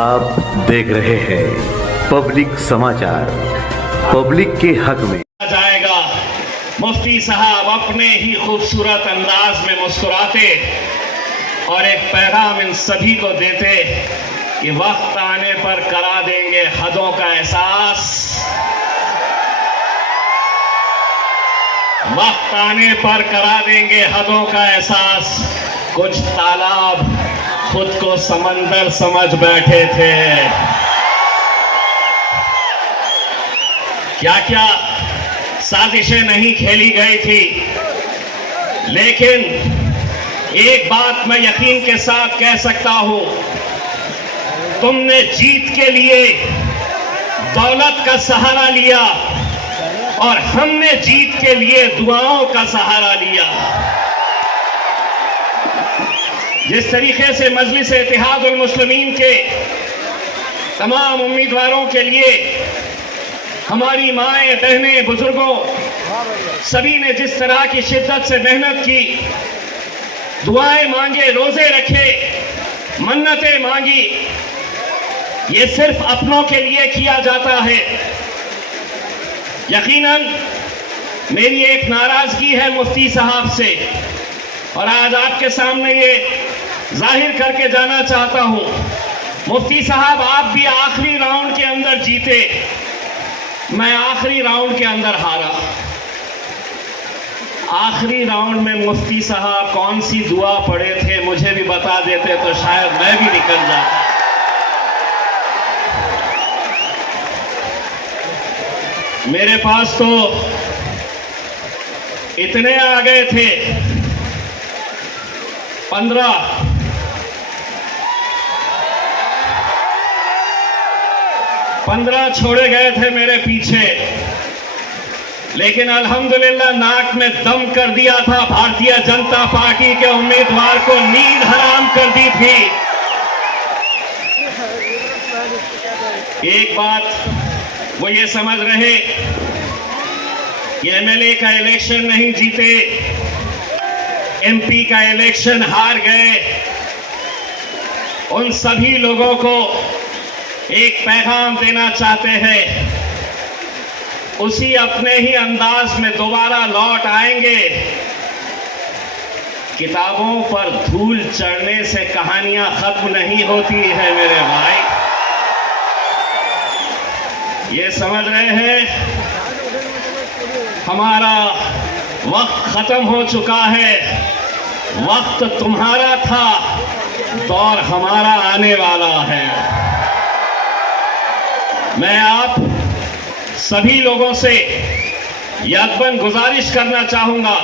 आप देख रहे हैं पब्लिक समाचार, पब्लिक के हक में जाएगा। मुफ्ती साहब अपने ही खूबसूरत अंदाज में मुस्कुराते और एक पैगाम इन सभी को देते कि वक्त आने पर करा देंगे हदों का एहसास, वक्त आने पर करा देंगे हदों का एहसास। कुछ तालाब खुद को समंदर समझ बैठे थे, क्या क्या साजिशें नहीं खेली गई थी, लेकिन एक बात मैं यकीन के साथ कह सकता हूं, तुमने जीत के लिए दौलत का सहारा लिया और हमने जीत के लिए दुआओं का सहारा लिया। जिस तरीके से मजलिस इत्तेहादुल मुस्लिमीन के तमाम उम्मीदवारों के लिए हमारी माएं, बहनें, बुजुर्गों सभी ने जिस तरह की शिद्दत से मेहनत की, दुआएं मांगे, रोजे रखे, मन्नतें मांगी, ये सिर्फ अपनों के लिए किया जाता है। यकीनन मेरी एक नाराजगी है मुफ्ती साहब से और आज आपके सामने ये जाहिर करके जाना चाहता हूं। मुफ्ती साहब, आप भी आखिरी राउंड के अंदर जीते, मैं आखिरी राउंड के अंदर हारा। आखिरी राउंड में मुफ्ती साहब कौन सी दुआ पढ़े थे मुझे भी बता देते तो शायद मैं भी निकल जाता। मेरे पास तो इतने आ गए थे, 15 छोड़े गए थे मेरे पीछे, लेकिन अल्हम्दुलिल्लाह नाक में दम कर दिया था भारतीय जनता पार्टी के उम्मीदवार को, नींद हराम कर दी थी। एक बात वो ये समझ रहे कि एमएलए का इलेक्शन नहीं जीते, एमपी का इलेक्शन हार गए। उन सभी लोगों को एक पैगाम देना चाहते हैं, उसी अपने ही अंदाज में दोबारा लौट आएंगे। किताबों पर धूल चढ़ने से कहानियां खत्म नहीं होती है मेरे भाई, ये समझ रहे हैं। हमारा वक्त खत्म हो चुका है, वक्त तुम्हारा था, दौर हमारा आने वाला है। मैं आप सभी लोगों से यकबन गुजारिश करना चाहूंगा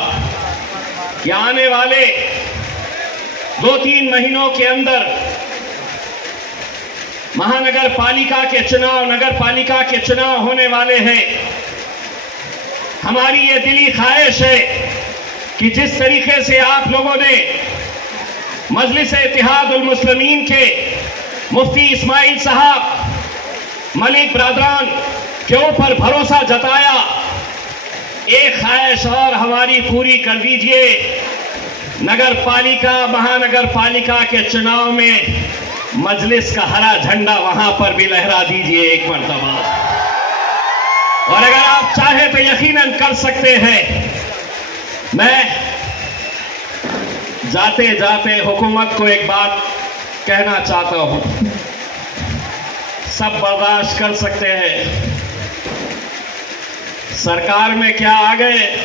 कि आने वाले 2-3 महीनों के अंदर महानगर पालिका के चुनाव, नगर पालिका के चुनाव होने वाले हैं। हमारी ये दिली ख्वाहिश है कि जिस तरीके से आप लोगों ने मजलिस इत्तेहादुल मुस्लिमीन के मुफ्ती इस्माइल साहब, मलिक ब्रादरान के ऊपर भरोसा जताया, एक ख्वाहिश और हमारी पूरी कर दीजिए। नगर पालिका, महानगर पालिका के चुनाव में मजलिस का हरा झंडा वहां पर भी लहरा दीजिए एक मर्तबा। और अगर आप चाहे तो यकीनन कर सकते हैं। मैं जाते जाते हुकूमत को एक बात कहना चाहता हूं, सब बर्दाश्त कर सकते हैं, सरकार में क्या आ गए,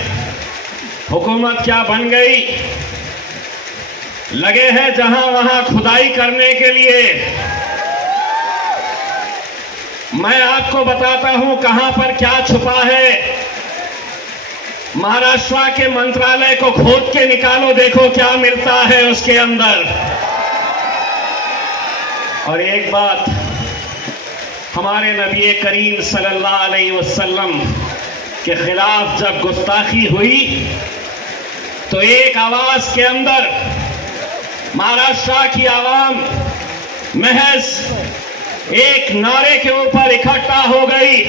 हुकूमत क्या बन गई, लगे हैं जहां वहां खुदाई करने के लिए। मैं आपको बताता हूं कहां पर क्या छुपा है। महाराष्ट्र के मंत्रालय को खोद के निकालो, देखो क्या मिलता है उसके अंदर। और एक बात, हमारे नबी करीम सल्लल्लाहु अलैहि वसल्लम के खिलाफ जब गुस्ताखी हुई तो एक आवाज के अंदर महाराष्ट्र की आवाम महज एक नारे के ऊपर इकट्ठा हो गई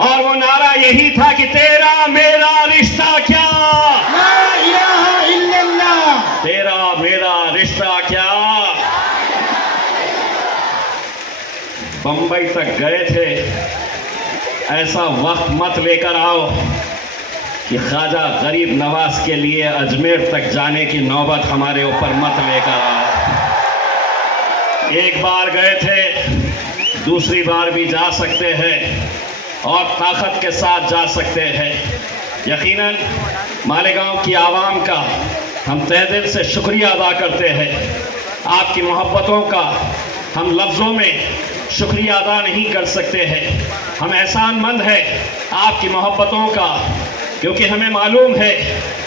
और वो नारा यही था कि तेरा मेरा रिश्ता क्या, ला इलाहा इल्लल्लाह, तेरा मेरा रिश्ता क्या। बंबई तक गए थे, ऐसा वक्त मत लेकर आओ कि ख्वाजा गरीब नवाज के लिए अजमेर तक जाने की नौबत हमारे ऊपर मत लेकर आओ। एक बार गए थे, दूसरी बार भी जा सकते हैं और ताकत के साथ जा सकते हैं। यकीनन मालेगांव की आवाम का हम तहे दिल से शुक्रिया अदा करते हैं। आपकी मोहब्बतों का हम लफ्ज़ों में शुक्रिया अदा नहीं कर सकते हैं। हम एहसानमंद हैं आपकी मोहब्बतों का, क्योंकि हमें मालूम है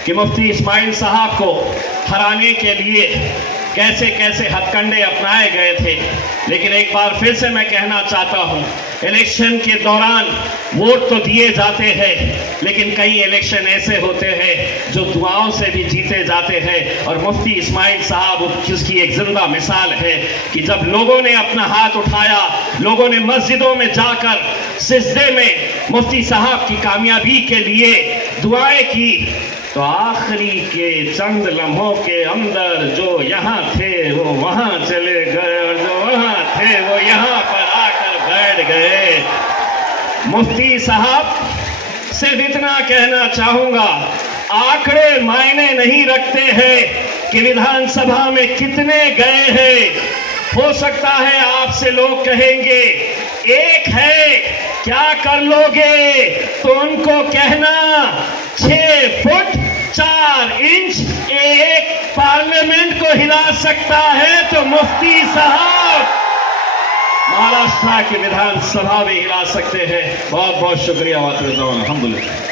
कि मुफ्ती इस्माइल साहब को हराने के लिए कैसे कैसे हथकंडे अपनाए गए थे। लेकिन एक बार फिर से मैं कहना चाहता हूँ, इलेक्शन के दौरान वोट तो दिए जाते हैं, लेकिन कई इलेक्शन ऐसे होते हैं जो दुआओं से भी जीते जाते हैं। और मुफ्ती इस्माइल साहब जिसकी एक जिंदा मिसाल है कि जब लोगों ने अपना हाथ उठाया, लोगों ने मस्जिदों में जाकर सिजदे में मुफ्ती साहब की कामयाबी के लिए दुआएं की, तो आखिरी के चंद लम्हों के अंदर जो यहाँ थे वो वहाँ चले गए और जो वहाँ थे वो यहाँ पर आकर बैठ गए। मुफ्ती साहब सिर्फ इतना कहना चाहूँगा, आंकड़े मायने नहीं रखते हैं कि विधानसभा में कितने गए हैं। हो सकता है आपसे लोग कहेंगे एक है, क्या कर लोगे, तो उनको कहना 6 फुट 4 इंच एक पार्लियामेंट को हिला सकता है, तो मुफ्ती साहब महाराष्ट्र की विधानसभा भी हिला सकते हैं। बहुत बहुत शुक्रिया। अल्हम्दुलिल्लाह।